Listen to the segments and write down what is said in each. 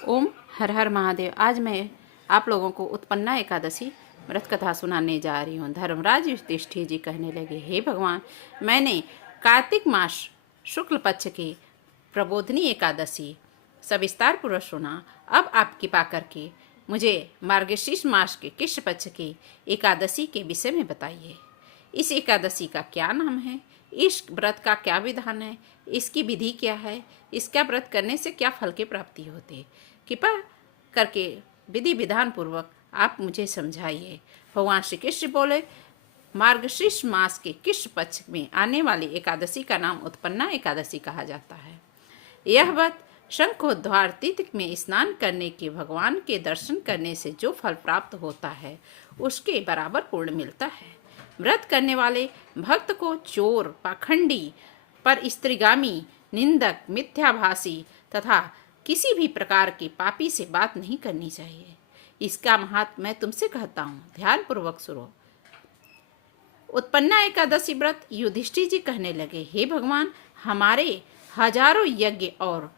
ओम हर हर महादेव। आज मैं आप लोगों को उत्पन्ना एकादशी व्रत कथा सुनाने जा रही हूँ। धर्मराज युधिष्ठिर जी कहने लगे, हे भगवान, मैंने कार्तिक मास शुक्ल पक्ष की प्रबोधनी एकादशी सविस्तार पूर्वक सुना। अब आप कृपा करके मुझे मार्गशीर्ष मास के कृष्ण पक्ष की एकादशी के विषय में बताइए। इस एकादशी का क्या नाम है, इस व्रत का क्या विधान है, इसकी विधि क्या है, इसका व्रत करने से क्या फल की प्राप्ति होती है। कृपा करके विधि विधान पूर्वक आप मुझे समझाइए। भगवान श्री कृष्ण बोले, मार्गशीर्ष मास के कृष्ण पक्ष में आने वाली एकादशी का नाम उत्पन्ना एकादशी कहा जाता है। यह व्रत शंखोद्वार तीर्थ में स्नान करने के भगवान के दर्शन करने से जो फल प्राप्त होता है उसके बराबर पूर्ण मिलता है। व्रत करने वाले भक्त को चोर, पाखंडी, पर स्त्रीगामी, निंदक, मिथ्याभाषी तथा किसी भी प्रकार के पापी से बात नहीं करनी चाहिए। इसका महत्व मैं तुमसे कहता हूँ, ध्यान पूर्वक सुनो। उत्पन्ना एकादशी व्रत युधिष्ठिर जी कहने लगे, हे भगवान, हमारे हजारों यज्ञ और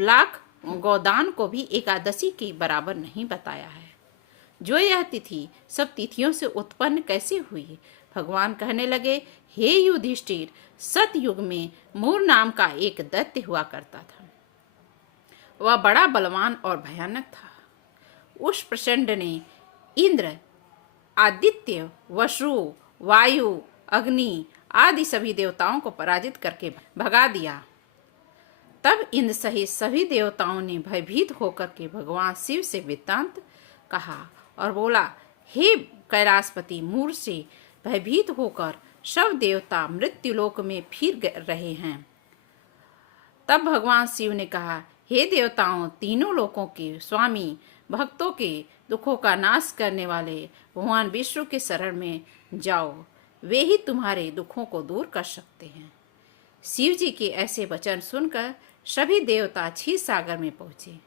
लाख गोदान को भी एकादशी के बराबर नहीं बताया है। जो यह तिथि सब तिथियों से उत्पन्न कैसे हुई? भगवान कहने लगे, हे युधिष्ठिर, सतयुग में मूर नाम का एक दैत्य हुआ करता था। वह बड़ा बलवान और भयानक था। उस प्रचंड ने इंद्र, आदित्य, वसु, वायु, अग्नि आदि सभी देवताओं को पराजित करके भगा दिया। तब इंद्र सहित सभी देवताओं ने भयभीत होकर के भगवान शिव से वृत्तांत कहा और बोला, हे कैलाशपति, मूर से भयभीत होकर सब देवता मृत्युलोक में फिर रहे हैं। तब भगवान शिव ने कहा, हे देवताओं, तीनों लोकों के स्वामी, भक्तों के दुखों का नाश करने वाले भगवान विष्णु के शरण में जाओ, वे ही तुम्हारे दुखों को दूर कर सकते हैं। शिव जी के ऐसे वचन सुनकर सभी देवता क्षीर सागर में पहुंचे।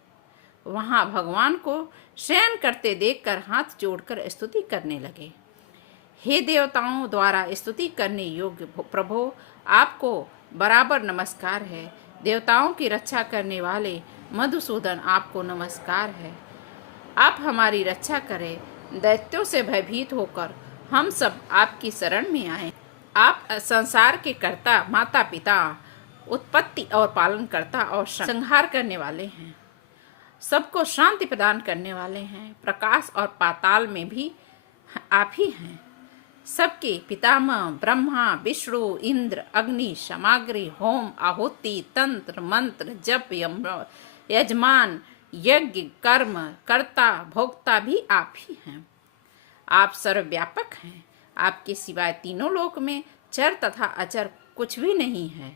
वहां भगवान को शयन करते देखकर हाथ जोड़कर स्तुति करने लगे। हे देवताओं द्वारा स्तुति करने योग्य प्रभु, आपको बराबर नमस्कार है। देवताओं की रक्षा करने वाले मधुसूदन, आपको नमस्कार है। आप हमारी रक्षा करें। दैत्यों से भयभीत होकर हम सब आपकी शरण में आए। आप संसार के कर्ता, माता पिता, उत्पत्ति और पालन करता और संहार करने वाले हैं। सबको शांति प्रदान करने वाले हैं। प्रकाश और पाताल में भी आप ही हैं। सबके पितामह ब्रह्मा, विष्णु, इंद्र, अग्नि, सामग्री, होम, आहुति, तंत्र, मंत्र, जप, यजमान, यज्ञ, कर्म, कर्ता, भोक्ता भी आप ही हैं। आप सर्वव्यापक हैं। आपके सिवाय तीनों लोक में चर तथा अचर कुछ भी नहीं है।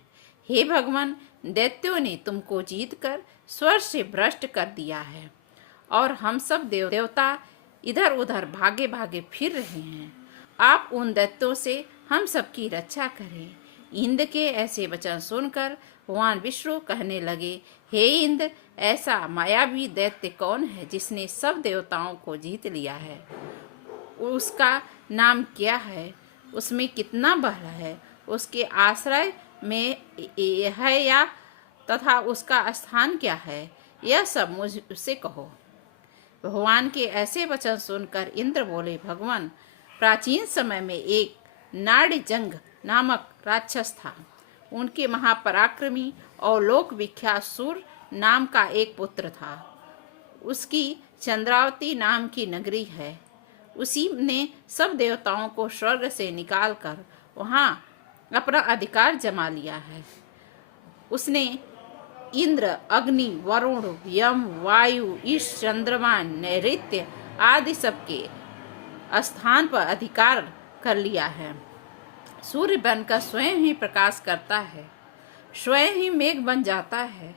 हे भगवान, दैत्यों ने तुमको जीतकर स्वर्ग से भ्रष्ट कर दिया है और हम सब देवता इधर उधर भागे भागे फिर रहे हैं। आप उन दैत्यों से हम सबकी रक्षा करें। इंद्र के ऐसे वचन सुनकर भगवान विष्णु कहने लगे, हे इंद्र, ऐसा मायावी दैत्य कौन है जिसने सब देवताओं को जीत लिया है? उसका नाम क्या है? उसमें कितना बल है? उसके आश्रय में है या तथा उसका स्थान क्या है? यह सब मुझसे कहो। भगवान के ऐसे वचन सुनकर इंद्र बोले, भगवान, प्राचीन समय में एक नाड़ीजंग नामक राक्षस था। उनके महापराक्रमी और लोक विख्यात सूर नाम का एक पुत्र था। उसकी चंद्रावती नाम की नगरी है। उसी ने सब देवताओं को स्वर्ग से निकालकर वहां अपना अधिकार जमा लिया है। उसने इंद्र, अग्नि, वरुण, यम, वायु, ईश, चंद्रमा, नैऋत्य आदि सबके स्थान पर अधिकार कर लिया है। सूर्य बनकर स्वयं ही प्रकाश करता है, स्वयं ही मेघ बन जाता है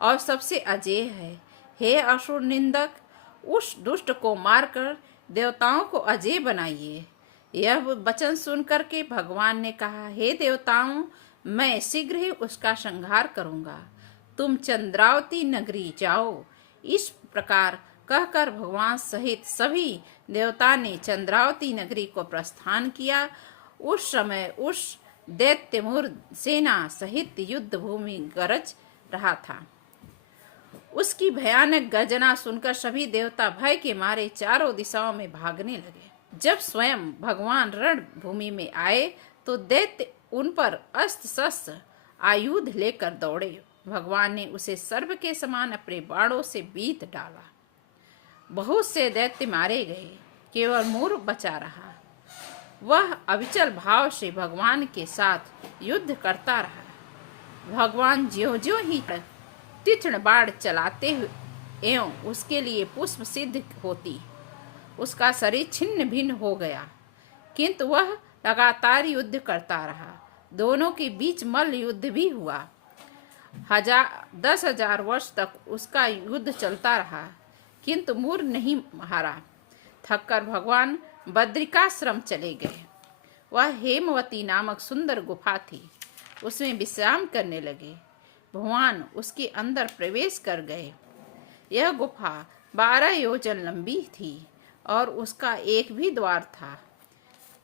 और सबसे अजेय है। हे असुर निंदक, उस दुष्ट को मारकर देवताओं को अजेय बनाइए। यह वचन सुनकर के भगवान ने कहा, हे देवताओं, मैं शीघ्र ही उसका संहार करूंगा। तुम चंद्रावती नगरी जाओ। इस प्रकार कहकर भगवान सहित सभी देवता ने चंद्रावती नगरी को प्रस्थान किया। उस समय उस दैत्य मूर सेना सहित युद्ध भूमि गरज रहा था। उसकी भयानक गर्जना सुनकर सभी देवता भय के मारे चारों दिशाओं में भागने लगे। जब स्वयं भगवान रणभूमि में आए तो दैत्य उन पर अस्त्र शस्त्र आयुध लेकर दौड़े। भगवान ने उसे सर्प के समान अपने बाणों से बीत डाला। बहुत से दैत्य मारे गए, केवल मूर बचा रहा। वह अविचल भाव से भगवान के साथ युद्ध करता रहा। भगवान ज्यों-ज्यों ही तीक्ष्ण बाण चलाते एवं उसके लिए पुष्प सिद्ध होती, उसका शरीर छिन्न भिन्न हो गया, किंतु वह लगातार युद्ध करता रहा। दोनों के बीच मल्ल युद्ध भी हुआ। 10,000 वर्ष तक उसका युद्ध चलता रहा, किंतु मूर नहीं हारा। थककर भगवान बद्रिकाश्रम चले गए। वह हेमवती नामक सुंदर गुफा थी, उसमें विश्राम करने लगे। भगवान उसके अंदर प्रवेश कर गए। यह गुफा 12 योजन लंबी थी और उसका एक भी द्वार था।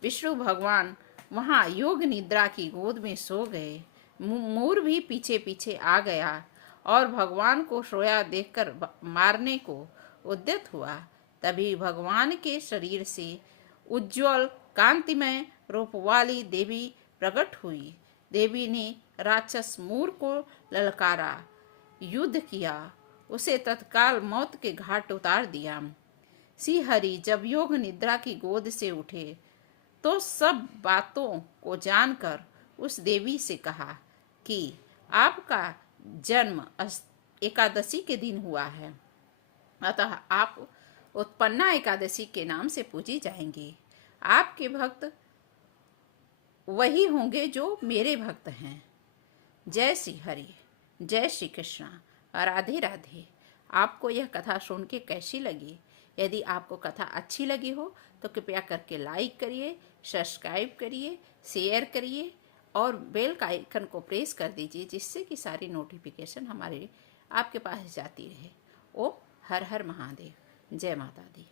विष्णु भगवान वहाँ योग निद्रा की गोद में सो गए। मूर भी पीछे पीछे आ गया और भगवान को सोया देखकर मारने को उद्यत हुआ। तभी भगवान के शरीर से उज्ज्वल कांतिमय रूप वाली देवी प्रकट हुई। देवी ने राक्षस मूर को ललकारा, युद्ध किया, उसे तत्काल मौत के घाट उतार दिया। श्री हरि जब योग निद्रा की गोद से उठे तो सब बातों को जानकर उस देवी से कहा कि आपका जन्म एकादशी के दिन हुआ है, अतः आप उत्पन्ना एकादशी के नाम से पूजी जाएंगी। आपके भक्त वही होंगे जो मेरे भक्त हैं। जय श्री हरि, जय श्री कृष्णा, राधे राधे। आपको यह कथा सुन के कैसी लगी? यदि आपको कथा अच्छी लगी हो तो कृपया करके लाइक करिए, सब्सक्राइब करिए, शेयर करिए और बेल का आइकन को प्रेस कर दीजिए, जिससे कि सारी नोटिफिकेशन हमारे आपके पास जाती रहे। ओम हर हर महादेव। जय माता दी।